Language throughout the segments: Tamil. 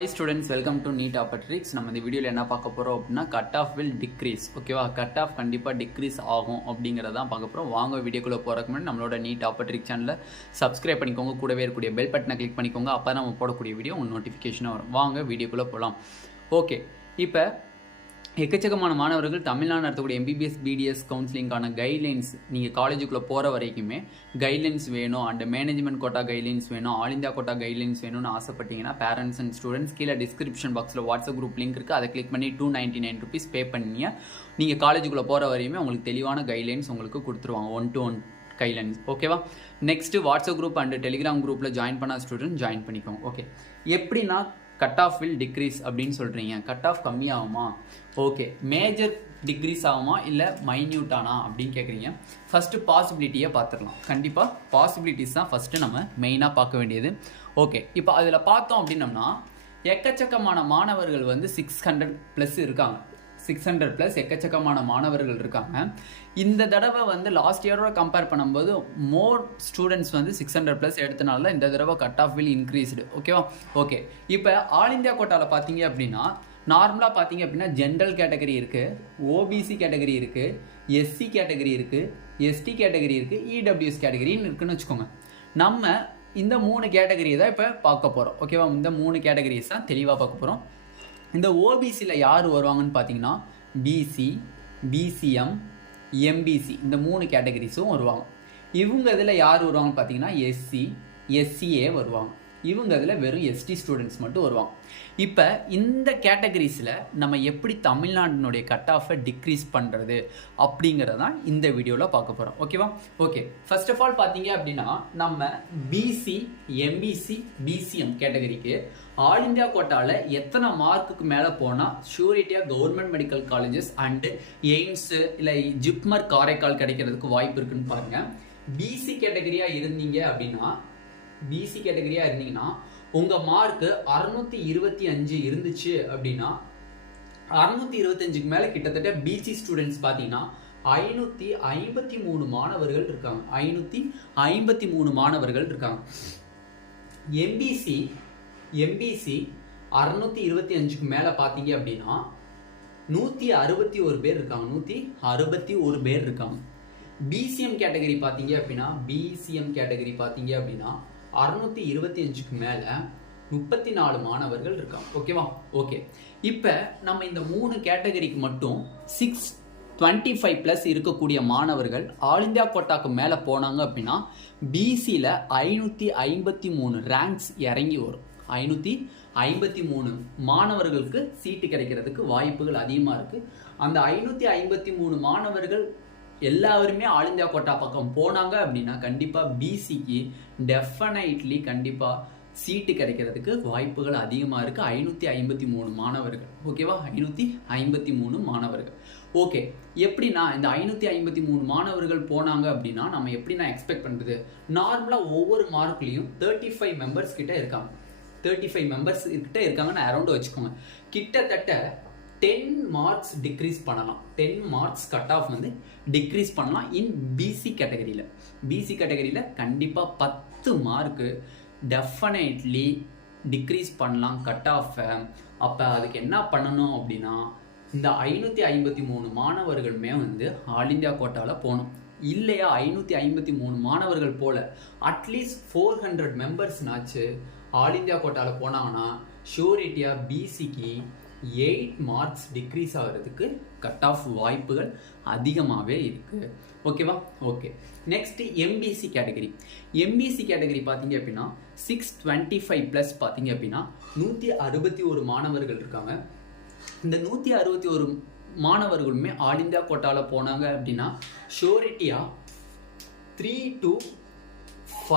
Hi students, welcome to Neet Opportunities. நம்ம இந்த வீடியோல என்ன பார்க்க போறோம் அப்படினா கட் ஆஃப் will decrease. ஓகேவா? கட் ஆஃப் கண்டிப்பா டிக்ரீஸ் ஆகும் அப்படிங்கறத தான் பார்க்க போறோம். வாங்க வீடியோக்குள்ள போறதுக்கு முன்னாடி நம்மளோட Neet Opportunities சேனலை சப்ஸ்கிரைப் பண்ணிக்கோங்க. கூடவே இருக்கக்கூடிய பெல் பட்டனை கிளிக் பண்ணிக்கோங்க. அப்பதான் நம்ம போடக்கூடிய வீடியோ உங்களுக்கு நோட்டிஃபிகேஷனா வரும். வாங்க வீடியோக்குள்ள போலாம். ஓகே. இப்போ எக்கச்சக்கமான மாணவர்கள் தமிழ்நாடு நடத்தக்கூடிய எம்பிபிஎஸ் பிடிஎஸ் கவுன்சிலிங்கான கைட்லைன்ஸ் நீங்கள் காலேஜுக்குள்ளே போகிற வரைக்குமே கைட்லைன்ஸ் வேணும் அண்ட் மேனேஜ்மெண்ட் கோட்டா கைட்லைன்ஸ் வேணும், ஆல் இந்தியா கோட்டா கைட்லைன்ஸ் வேணும்னு ஆசைப்பட்டீங்கன்னா பேரண்ட்ஸ் அண்ட் ஸ்டூடெண்ட்ஸ் கீழே டிஸ்கிரிப்ஷன் பாக்ஸில் வாட்ஸ்அப் குரூப் லிங்க் இருக்குது. அதை கிளிக் பண்ணி $299 பே பண்ணிங்க நீங்கள் காலேஜுக்குள்ளே போகிற வரையுமே உங்களுக்கு தெளிவான கைட்லைன்ஸ் உங்களுக்கு கொடுத்துருவாங்க, 1-to-1 கைட்லைன்ஸ். ஓகேவா? Next WhatsApp group and Telegram குரூப்பில் ஜாயின் பண்ண ஸ்டூடெண்ட் ஜாயின் பண்ணிக்கோங்க. ஓகே, எப்படின்னா கட் ஆஃப் வில் டிக்ரீஸ் அப்படின்னு சொல்கிறீங்க, கட் ஆஃப் கம்மியாகுமா? ஓகே, மேஜர் டிக்ரீஸ் ஆகுமா இல்லை மைன்யூட்டானா அப்படின்னு கேட்குறீங்க. ஃபஸ்ட்டு பாசிபிலிட்டியை பார்த்துடலாம். கண்டிப்பாக பாசிபிலிட்டிஸ் தான் ஃபஸ்ட்டு நம்ம மெயினாக பார்க்க வேண்டியது. ஓகே, இப்போ அதில் பார்த்தோம் அப்படின்னம்னா எக்கச்சக்கமான மாணவர்கள் வந்து 600+ இருக்காங்க. 600+ எக்கச்சக்கமான மாணவர்கள் இருக்காங்க. இந்த தடவை வந்து லாஸ்ட் இயரோட கம்பேர் பண்ணும்போது மோர் ஸ்டூடெண்ட்ஸ் வந்து 600+ எடுத்தனால இந்த தடவை கட் ஆஃப் வில் இன்க்ரீஸ்டு. ஓகேவா? ஓகே, இப்போ ஆல் இந்தியா கோட்டாவில் பார்த்தீங்க அப்படின்னா நார்மலாக பார்த்தீங்க அப்படின்னா ஜென்ரல் கேட்டகரி இருக்குது, ஓபிசி கேட்டகரி இருக்குது, எஸ்சி கேட்டகரி இருக்குது, எஸ்டி கேட்டகரி இருக்குது, இடபிள்யூஎஸ் கேட்டகரின்னு இருக்குன்னு வச்சுக்கோங்க. நம்ம இந்த 3 கேட்டகரி தான் இப்போ பார்க்க போகிறோம். ஓகேவா? இந்த 3 கேட்டகரிஸ் தான் தெளிவாக பார்க்க போகிறோம். இந்த ஓபிசியில் யார் வருவாங்கன்னு பார்த்தீங்கன்னா பிசி, பிசிஎம், எம்பிசி இந்த 3 கேட்டகரிஸும் வருவாங்க. இவங்க இதில் யார் வருவாங்கன்னு பார்த்தீங்கன்னா எஸ்சி, எஸ்சிஏ வருவாங்க. இவங்க இதில் வெறும் எஸ்டி ஸ்டூடெண்ட்ஸ் மட்டும் வருவாங்க. இப்போ இந்த கேட்டகரிஸில் நம்ம எப்படி தமிழ்நாட்டினுடைய கட் ஆஃபை டிக்ரீஸ் பண்ணுறது அப்படிங்கிறதான் இந்த வீடியோவில் பார்க்க போகிறோம். ஓகேவா? ஓகே, ஃபர்ஸ்ட் ஆஃப் ஆல் பார்த்தீங்க அப்படின்னா நம்ம பிசி, எம்பிசி, பிசிஎம் கேட்டகரிக்கு ஆல் இந்தியா கோட்டாவில் எத்தனை மார்க்குக்கு மேலே போனால் ஷூரிட்டியாக government medical colleges and AIIMS இல்லை ஜிப்மர் காரைக்கால் கிடைக்கிறதுக்கு வாய்ப்பு இருக்குன்னு பாருங்கள். பிசி கேட்டகரியாக இருந்தீங்க அப்படின்னா உங்கள் மார்க்கு 625 இருந்துச்சு அப்படின்னா 625க்கு மேலே கிட்டத்தட்ட பிசி ஸ்டூடெண்ட்ஸ் பார்த்தீங்கன்னா 553 மாணவர்கள் இருக்காங்க. 553 மாணவர்கள் இருக்காங்க. எம்பிசி 625க்கு மேலே பார்த்தீங்க அப்படின்னா 161 பேர் இருக்காங்க. 161 பேர் இருக்காங்க. பிசிஎம் கேட்டகரி பார்த்தீங்க அப்படின்னா 625க்கு மேலே 34 மாணவர்கள் இருக்காங்க. ஓகேவா? ஓகே, இப்போ நம்ம இந்த 3 கேட்டகரிக்கு மட்டும் 625+ இருக்கக்கூடிய மாணவர்கள் ஆல் இந்தியா கோட்டாக்கு மேலே போனாங்க அப்படின்னா பிசியில் 553 ரேங்க்ஸ் இறங்கி வரும். 553 மாணவர்களுக்கு சீட்டு கிடைக்கிறதுக்கு வாய்ப்புகள் அதிகமாக இருக்குது. அந்த 553 மாணவர்கள் எல்லாருமே ஆல் இந்தியா கோட்டா பக்கம் போனாங்க அப்படின்னா கண்டிப்பாக பிசிக்கு டெஃபினைட்லி கண்டிப்பாக சீட்டு கிடைக்கிறதுக்கு வாய்ப்புகள் அதிகமாக இருக்குது. 553 மாணவர்கள். ஓகேவா? 553 மாணவர்கள். ஓகே, எப்படின்னா இந்த 553 மாணவர்கள் போனாங்க அப்படின்னா நம்ம எப்படின்னா எக்ஸ்பெக்ட் பண்ணுறது, நார்மலாக ஒவ்வொரு மார்க்லேயும் 35 மெம்பர்ஸ் கிட்ட இருக்காங்க. 35 மெம்பர்ஸ் கிட்ட இருக்காங்கன்னு அரௌண்ட் வச்சுக்கோங்க. கிட்டத்தட்ட 10 மார்க்ஸ் டிக்ரீஸ் பண்ணலாம். 10 மார்க்ஸ் கட் ஆஃப் வந்து டிக்ரீஸ் பண்ணலாம் இன் பிசி கேட்டகரியில். பிசி கேட்டகரியில் கண்டிப்பாக 10 மார்க்கு டெஃபினெட்லி டிக்ரீஸ் பண்ணலாம் கட் ஆஃபை. அப்போ அதுக்கு என்ன பண்ணணும் அப்படின்னா இந்த 553 மாணவர்களுமே வந்து ஆல் இந்தியா கோட்டாவில் போகணும். இல்லையா 553 மாணவர்கள் போல அட்லீஸ்ட் 400 மெம்பர்ஸ்னாச்சு ஆல் இந்தியா கோட்டாவில் போனாங்கன்னா ஷூரிட்டியாக பிசிக்கு 8 மார்க்ஸ் டிக்ரீஸ் ஆகிறதுக்கு கட் ஆஃப் வாய்ப்புகள் அதிகமாகவே இருக்குது. ஓகேவா? Okay, next MBC category. MBC category பார்த்தீங்க அப்படின்னா 625+ பார்த்தீங்க அப்படின்னா 161 மாணவர்கள் இருக்காங்க. இந்த 161 மாணவர்களுமே ஆல் இந்தியா கோட்டாவில் போனாங்க அப்படின்னா ஷூரிட்டியாக 3 to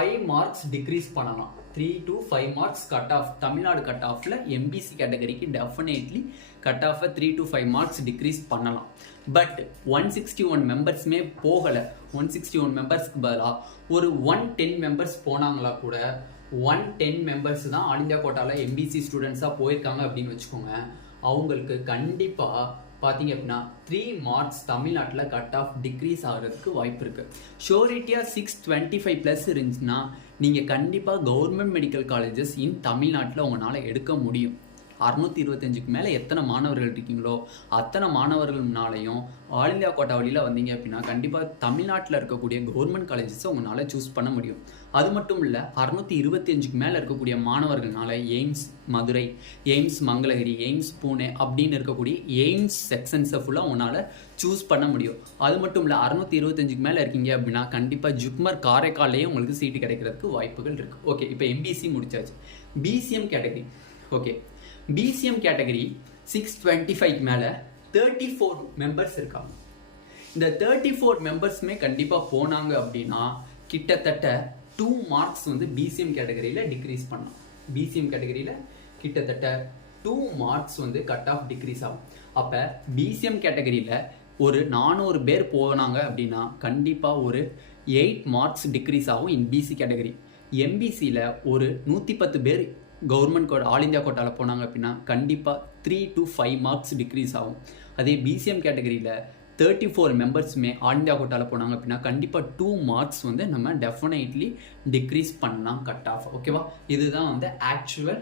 5 மார்க்ஸ் டிக்ரீஸ் பண்ணலாம். 3 to 5 marks cut off Tamil Nadu cut ஆஃபில் எம்பிசி கேட்டகரிக்கு டெஃபினெட்லி கட் ஆஃபை 3 to 5 மார்க்ஸ் டிக்ரீஸ் பண்ணலாம். பட் 161 மெம்பர்ஸுமே போகலை. 161 மெம்பர்ஸ்க்கு பதிலாக ஒரு 110 மெம்பர்ஸ் போனாங்களா கூட 110 மெம்பர்ஸ் தான் ஆல் இந்தியா கோட்டாவில் எம்பிசி ஸ்டூடெண்ட்ஸாக போயிருக்காங்க அப்படின்னு வச்சுக்கோங்க. அவங்களுக்கு கண்டிப்பாக பார்த்தீங்க அப்படின்னா 3 மார்க்ஸ் தமிழ்நாட்டில் கட் ஆஃப் டிக்ரீஸ் ஆகிறதுக்கு வாய்ப்பு இருக்குது. ஷூரிட்டியாக 625+ இருந்துச்சுன்னா நீங்கள் கண்டிப்பாக கவர்மெண்ட் மெடிக்கல் காலேஜஸ் இன் தமிழ்நாட்டில் உங்களால் எடுக்க முடியும். 625க்கு மேலே எத்தனை மாணவர்கள் இருக்கீங்களோ அத்தனை மாணவர்கள்னாலையும் ஆல் இந்தியா கோட்டா வழியில் வந்தீங்க அப்படின்னா கண்டிப்பாக தமிழ்நாட்டில் இருக்கக்கூடிய கவர்மெண்ட் காலேஜஸை உங்களால் சூஸ் பண்ண முடியும். அது மட்டும் இல்லை 625க்கு மேலே இருக்கக்கூடிய மாணவர்கள்னால AIIMS Madurai, AIIMS Mangalagiri, AIIMS Pune அப்படின்னு இருக்கக்கூடிய எய்ம்ஸ் செக்ஷன்ஸை ஃபுல்லாக உங்களால் சூஸ் பண்ண முடியும். அது மட்டும் இல்லை 625க்கு மேலே இருக்கீங்க அப்படின்னா கண்டிப்பாக ஜிப்மர் காரைக்கால்லேயே உங்களுக்கு சீட்டு கிடைக்கிறதுக்கு வாய்ப்புகள் இருக்குது. ஓகே, இப்போ எம்பிசி முடிச்சாச்சு. BCM category. Okay, BCM category 625க்கு மேலே 34 மெம்பர்ஸ் இருக்காங்க. இந்த 34 மெம்பர்ஸுமே கண்டிப்பாக போனாங்க அப்படின்னா கிட்டத்தட்ட 2 மார்க்ஸ் வந்து பிசிஎம் கேட்டகரியில் டிக்ரீஸ் பண்ணலாம். பிசிஎம் கேட்டகரியில் கிட்டத்தட்ட 2 மார்க்ஸ் வந்து கட் ஆஃப் டிக்ரீஸ் ஆகும். அப்போ பிசிஎம் கேட்டகரியில் ஒரு 400 பேர் போனாங்க அப்படின்னா கண்டிப்பாக ஒரு 8 மார்க்ஸ் டிக்ரீஸ் ஆகும் இன் பிசி கேட்டகரி. எம்பிசியில் ஒரு 110 பேர் கவர்மெண்ட் கோட்டா ஆல் இந்தியா கோட்டாவில் போனாங்க அப்படின்னா கண்டிப்பாக 3 to 5 மார்க்ஸ் டிக்ரீஸ் ஆகும். அதே பிசிஎம் கேட்டகரியில் 34 மெம்பர்ஸுமே ஆல் இந்தியா கோட்டாவில் போனாங்க அப்படின்னா கண்டிப்பாக 2 மார்க்ஸ் வந்து நம்ம டெஃபினெட்லி டிக்ரீஸ் பண்ணலாம் கட் ஆஃப். ஓகேவா, இதுதான் வந்து ஆக்சுவல்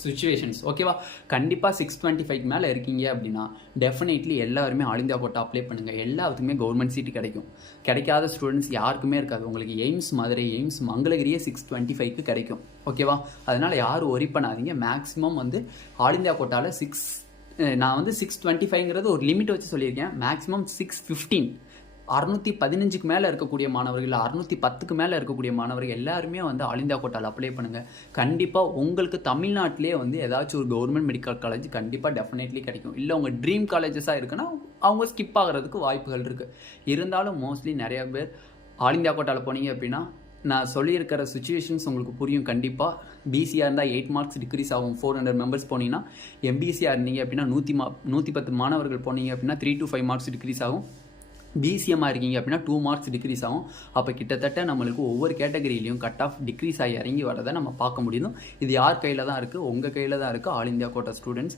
சுச்சுவேஷன்ஸ். ஓகேவா, கண்டிப்பாக 625க்கு மேலே இருக்கீங்க அப்படின்னா டெஃபினெட்லி எல்லாருமே ஆல் இந்தியா கோட்டா அப்ளை பண்ணுங்கள். எல்லாத்துக்குமே கவர்மெண்ட் சீட்டு கிடைக்கும். கிடைக்காத ஸ்டூடெண்ட்ஸ் யாருக்குமே இருக்காது. உங்களுக்கு எய்ம்ஸ் மதுரை, எய்ம்ஸ் மங்களகிரியே 625க்கு கிடைக்கும். ஓகேவா, அதனால் யாரும் ஒரி பண்ணாதீங்க. மேக்ஸிமம் வந்து ஆல் இந்தியா கோட்டாவில் நான் வந்து 625ங்கிறது ஒரு லிமிட் வச்சு சொல்லியிருக்கேன். மேக்ஸிமம் 615 615க்கு மேலே இருக்கக்கூடிய மாணவர்கள், 610க்கு மேலே இருக்கக்கூடிய மாணவர்கள் எல்லாருமே வந்து ஆல் இந்தியா கோட்டாவில் அப்ளை பண்ணுங்கள். கண்டிப்பாக உங்களுக்கு தமிழ்நாட்டிலே வந்து ஏதாச்சும் ஒரு கவர்மெண்ட் மெடிக்கல் காலேஜ் கண்டிப்பாக டெஃபினெட்லி கிடைக்கும். இல்லை உங்கள் ட்ரீம் காலேஜஸாக இருக்குன்னா அவங்க ஸ்கிப் ஆகிறதுக்கு வாய்ப்புகள் இருக்குது. இருந்தாலும் மோஸ்ட்லி நிறையா பேர் ஆல் இந்தியா கோட்டாவில் போனீங்க அப்படின்னா நான் சொல்லியிருக்கிற சுச்சுவேஷன்ஸ் உங்களுக்கு புரியும். கண்டிப்பாக பிசியாக இருந்தால் 8 மார்க்ஸ் டிக்ரீஸ் ஆகும். 400 மெம்பர்ஸ் போனீங்கன்னா, எம்பிசியாக இருந்தீங்க அப்படின்னா 110 மாணவர்கள் போனீங்க அப்படின்னா 3 to 5 மார்க்ஸ் டிக்ரீஸ் ஆகும். பிசிஎம்மாக இருக்கீங்க அப்படின்னா 2 மார்க்ஸ் டிக்ரீஸ் ஆகும். அப்போ கிட்டத்தட்ட நம்மளுக்கு ஒவ்வொரு கேட்டகரியிலையும் கட் ஆஃப் டிக்ரீஸ் ஆகி இறங்கி வரதை நம்ம பார்க்க முடியும். இது யார் கையில் தான் இருக்குது? உங்கள் கையில் தான் இருக்குது. ஆல் இந்தியா கோட்டா ஸ்டூடெண்ட்ஸ்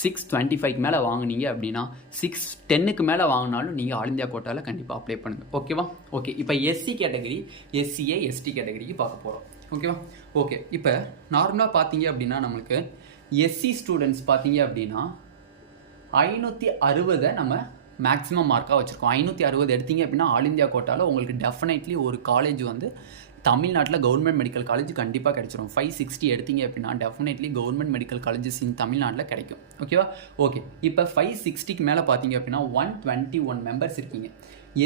625க்கு மேலே வாங்கினீங்க அப்படின்னா 610க்கு மேலே வாங்கினாலும் நீங்கள் ஆல் இந்தியா கோட்டாவில் கண்டிப்பாக அப்ளை பண்ணுங்கள். ஓகேவா? ஓகே, இப்போ எஸ்சி கேட்டகரி, எஸ்சிஏ, எஸ்டி கேட்டகரிக்கு பார்க்க போகிறோம். ஓகேவா? ஓகே, இப்போ நார்மலாக பார்த்தீங்க அப்படின்னா நம்மளுக்கு எஸ்சி ஸ்டூடெண்ட்ஸ் பார்த்தீங்க அப்படின்னா 560 நம்ம மேக்ஸிமம் மார்க்காக வச்சுருக்கோம். 560 எடுத்தீங்க அப்படின்னா ஆல் இந்தியா கோட்டாவில் உங்களுக்கு டெஃபினெட்லி ஒரு காலேஜ் வந்து தமிழ்நாட்டில் கவர்மெண்ட் மெடிக்கல் காலேஜ் கண்டிப்பாக கிடைச்சிரும். 560 எடுத்தீங்க அப்படின்னா டெஃபினெட்லி கவர்மெண்ட் மெடிக்கல் காலேஜஸ் இன் தமிழ்நாட்டில் கிடைக்கும். ஓகேவா? ஓகே, இப்போ 560க்கு மேலே பார்த்தீங்க அப்படின்னா 121 மெம்பர்ஸ் இருக்கீங்க.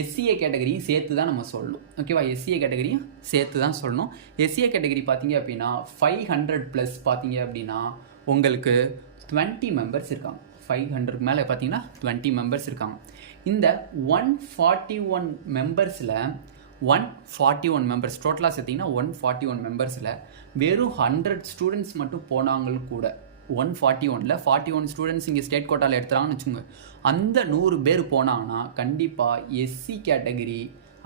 எஸ்சிஏ கேட்டகரியும் சேர்த்து தான் நம்ம சொல்லணும். ஓகேவா? எஸ்சிஏ கேட்டகரியும் சேர்த்து தான் சொல்லணும். எஸ்சிஏ கேட்டகரி பார்த்தீங்க அப்படின்னா 500+ பார்த்தீங்க அப்படின்னா உங்களுக்கு 20 மெம்பர்ஸ் இருக்காங்க. 500 மேலே பார்த்தீங்கன்னா 20 மெம்பர்ஸ் இருக்காங்க. இந்த 141 மெம்பர்ஸில் 141 மெம்பர்ஸ் டோட்டலாக சேர்த்திங்கன்னா 141 மெம்பர்ஸில் வெறும் 100 ஸ்டூடெண்ட்ஸ் மட்டும் போனாங்களும் கூட 141ல் 41 ஸ்டூடெண்ட்ஸ் இங்கே ஸ்டேட் கோட்டாவில் எடுத்துகிறாங்கன்னு வச்சுக்கோங்க. அந்த 100 பேர் போனாங்கன்னா கண்டிப்பாக எஸ்சி கேட்டகரி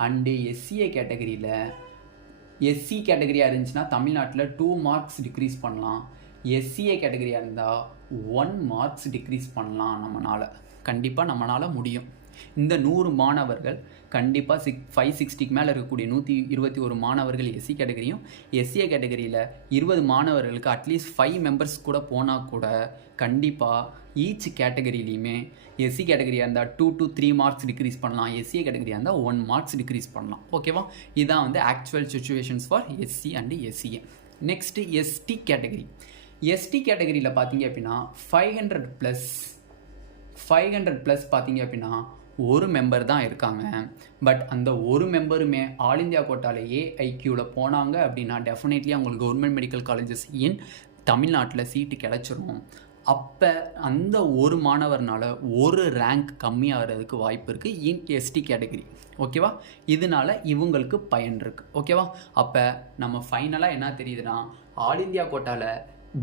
அண்டு எஸ்சிஏ கேட்டகரியில் எஸ்சி கேட்டகரியாக இருந்துச்சுன்னா தமிழ்நாட்டில் 2 மார்க்ஸ் டிக்ரீஸ் பண்ணலாம். எஸ்சிஏ கேட்டகரியாக இருந்தால் 1 மார்க்ஸ் டிக்ரீஸ் பண்ணலாம். கண்டிப்பாக நம்மளால் முடியும். இந்த 100 மாணவர்கள் கண்டிப்பாக 560க்கு மேலே இருக்கக்கூடிய 121 மாணவர்கள் எஸ்சி கேட்டகரியும், எஸ்சிஏ கேட்டகரியில் 20 மாணவர்களுக்கு அட்லீஸ்ட் 5 மெம்பர்ஸ் கூட போனால் கூட கண்டிப்பாக ஈச் கேட்டகரியிலையுமே எஸ்சி கேட்டகரியாக இருந்தால் 2 to 3 மார்க்ஸ் டிக்ரீஸ் பண்ணலாம். எஸ்சிஏ கேட்டகரியாக இருந்தால் 1 மார்க்ஸ் டிக்ரீஸ் பண்ணலாம். ஓகேவா? இதுதான் வந்து actual situations for SC and SCA. Next ST category. ST கேட்டகரியில் பார்த்தீங்க அப்படின்னா 500+ பார்த்தீங்க அப்படின்னா ஒரு மெம்பர் தான் இருக்காங்க. பட் அந்த ஒரு மெம்பருமே ஆல் இந்தியா கோட்டாவில் ஏஐக்யூவில் போனாங்க அப்படின்னா டெஃபினெட்லி அவங்களுக்கு கவர்மெண்ட் மெடிக்கல் காலேஜஸ் இன் தமிழ்நாட்டில் சீட்டு கிடச்சிரும். அப்போ அந்த ஒரு மாணவர்னால ஒரு ரேங்க் கம்மியாகிறதுக்கு வாய்ப்பு இருக்குது இன் எஸ்டி கேட்டகரி. ஓகேவா? இதனால இவங்களுக்கு பயன் இருக்குது. ஓகேவா? அப்போ நம்ம ஃபைனலாக என்ன தெரியுதுன்னா ஆல் இந்தியா கோட்டாவில்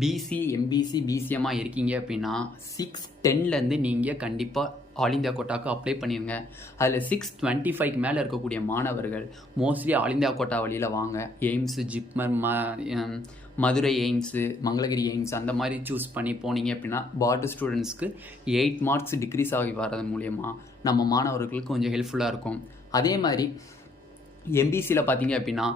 பிசி, எம்பிசி, பிசிஎம்மாக இருக்கீங்க அப்படின்னா 610லேருந்து நீங்கள் கண்டிப்பாக ஆல் இந்தியா கோட்டாவுக்கு அப்ளை பண்ணிடுங்க. அதில் 625க்கு மேலே இருக்கக்கூடிய மாணவர்கள் மோஸ்ட்லி ஆல் இந்தியா கோட்டா வழியில் வாங்க. எய்ம்ஸு, ஜிப்மர், மதுரை எய்ம்ஸு, மங்களகிரி எய்ம்ஸ் அந்த மாதிரி சூஸ் பண்ணி போனீங்க அப்படின்னா பார்டர் ஸ்டூடெண்ட்ஸ்க்கு 8 மார்க்ஸ் டிக்ரீஸ் ஆகி வர்றது மூலயமா நம்ம மாணவர்களுக்கு கொஞ்சம் ஹெல்ப்ஃபுல்லாக இருக்கும். அதே மாதிரி எம்பிசியில் பார்த்தீங்க அப்படின்னா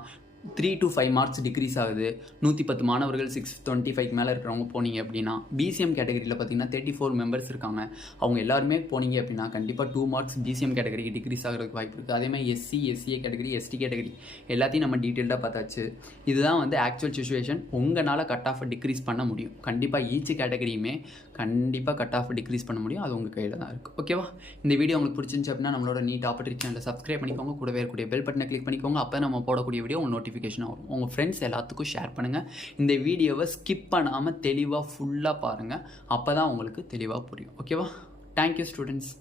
3 to 5 மார்க்ஸ் டிக்ரீஸ் ஆகுது. 110 மாணவர்கள் 625 மேலே இருக்கிறவங்க போனீங்க அப்படின்னா, பிசிஎம் கேட்டகரியில் பார்த்தீங்கன்னா 34 மெம்பர்ஸ் இருக்காங்க. அவங்க எல்லாருமே போனீங்க அப்படின்னா கண்டிப்பாக 2 மார்க்ஸ் பிசிஎம் கேட்டகரிக்கு டிக்ரீஸ் ஆகிறதுக்கு வாய்ப்பு இருக்குது. அதேமாதிரி SC, SCA category, ST category எல்லாத்தையும் நம்ம டீட்டெயில்டாக பார்த்தாச்சு. இதுதான் வந்து ஆக்சுவல் சுச்சுவேஷன். உங்களால் கட் ஆஃபை டிக்ரீஸ் பண்ண முடியும். கண்டிப்பாக ஈச் கேட்டகரியுமே கண்டிப்பாக கட் ஆஃப் டிக்ரீஸ் பண்ண முடியும். அது உங்கள் கையில் தான் இருக்குது. ஓகேவா? இந்த வீடியோ உங்களுக்கு பிடிச்சிருந்துச்சு அப்படின்னா நம்மளோட நீட் ஆப்பர்ச்சுனிட்டி சேனலை சப்ஸ்கிரைப் பண்ணிக்கோங்க. கூடவே இருக்கக்கூடிய பெல் பட்டனை கிளிக் பண்ணிக்கோங்க. அப்போ நம்ம போடக்கூடிய வீடியோ உங்கள் நோட்டிஃபிகேஷன் ஆகும். உங்கள் ஃப்ரெண்ட்ஸ் எல்லாத்துக்கும் ஷேர் பண்ணுங்கள். இந்த வீடியோவை ஸ்கிப் பண்ணாமல் தெளிவாக ஃபுல்லாக பாருங்கள். அப்போ தான் உங்களுக்கு தெளிவாக புரியும். ஓகேவா? Thank you students.